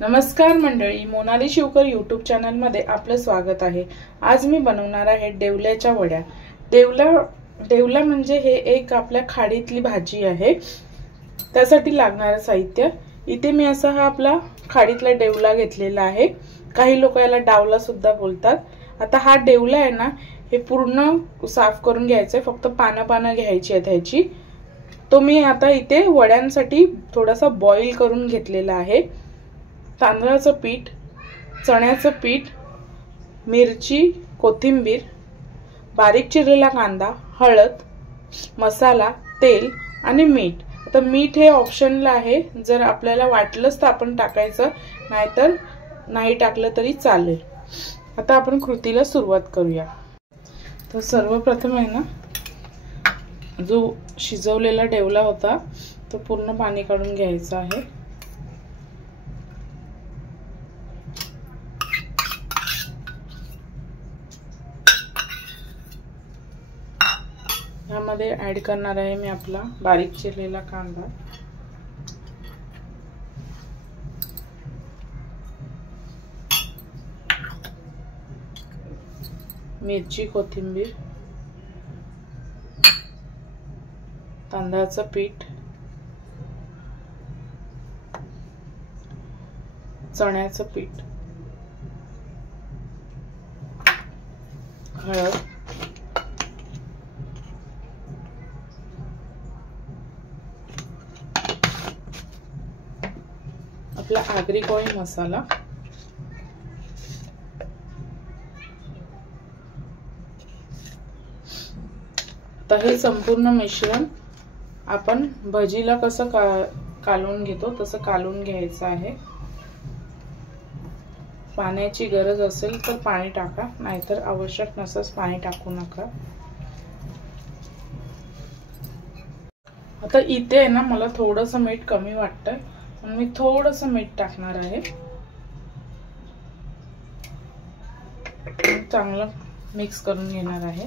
नमस्कार मंडळी, Monali Shivkar YouTube channel मध्ये आपलं स्वागत आहे। आज मी बनवणार आहे डेवल्याच्या वड्या। डेवला म्हणजे हे एक आपल्या खाडीतली भाजी आहे। त्यासाठी लागणारे साहित्य इथे मी असा हा आपला खाडीतला डेवला घेतलेला आहे। काही लोक याला डावला सुद्धा बोलतात। आता हा डेवला आहे ना, हे पूर्ण साफ करून घ्यायचं आहे। फक्त पानं घ्यायची आहेत ह्याची। तो मी आता इथे वड्यांसाठी थोडासा बॉईल करून घेतलेला आहे। तांदळाचं पीठ, चण्याचं पीठ, मिरची, कोथिंबीर, बारीक चिरलेला कांदा, हळद, मसाला, तेल आणि मीठ। आता मीठ हे ऑप्शनल आहे, जर आपल्याला वाटलंच तर आपण टाकायचं, नाहीतर नाही टाकलं तरी चालेल। आता आपण कृतीला सुरुवात करूया। तर सर्वप्रथम आहे ना, जो शिजवलेला डेवला होता तो पूर्ण पाणी काढून घ्यायचा आहे। यामध्ये ऍड करणार आहे मी आपला बारीक चिरलेला कांदा, मिरची, कोथिंबीर, तांदळाचं पीठ, चण्याचं पीठ, हळद, आपला आगरी कोळी मसाला, तर हे संपूर्ण मिश्रण आपण भजीला कसं कालवून घेतो तसं कालवून घ्यायचं आहे। पाण्याची गरज असेल तर पाणी टाका, नाहीतर आवश्यक नसल्यास पाणी टाकू नका। आता इथे आहे ना, मला थोडंसं मीठ कमी वाटतंय, म्हणून मी थोडंसं मीठ टाकणार आहे। चांगलं मिक्स करून घेणार आहे।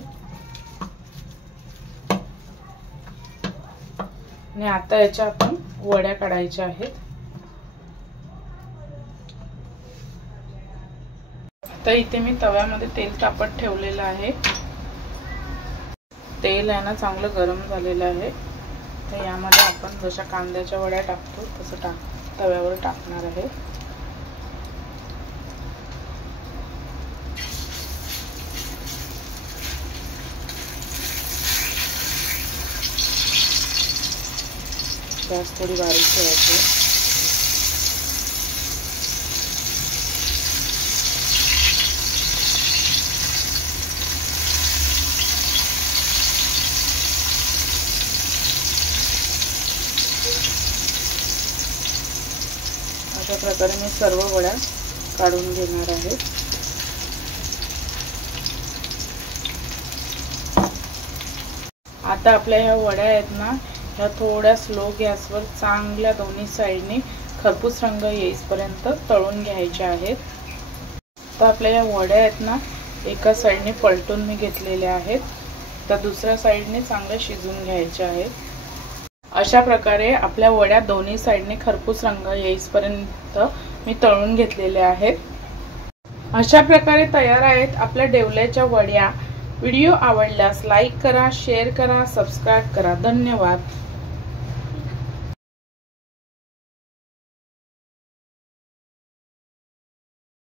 आणि आता याच्या आपण वड्या काढायच्या आहेत। तर इथे मी तव्यामध्ये तेल तापत ठेवलेलं आहे। तेल आहे ना चांगलं गरम झालेलं आहे। तर यामध्ये आपण जशा कांद्याच्या वड्या टाकतो तसं तव्यावर टाकणार आहे। गॅस थोडी बारीक ठेवायची। अशा प्रकारे मी सर्व वड्या काढून घेणार आहे। आता आपल्या ह्या वड्या आहेत ना, ह्या थोड्या स्लो गॅसवर चांगल्या दोन्ही साइडने खरपूस रंग येईपर्यंत तळून घ्यायच्या आहेत। तर आपल्या ह्या वड्या आहेत ना, एका साइडने पलटून मी घेतलेल्या आहेत, तर दुसऱ्या साइडने चांगल्या शिजून घ्यायच्या आहेत। अशा प्रकारे आपल्या वड्या दोन्ही साइडने खरपूस रंग येईपर्यंत मी तळून घेतलेल्या आहेत। अशा प्रकारे तयार आहेत आपल्या डेवल्याच्या वड्या। व्हिडिओ आवडल्यास लाईक करा, शेअर करा, सबस्क्राइब करा। धन्यवाद।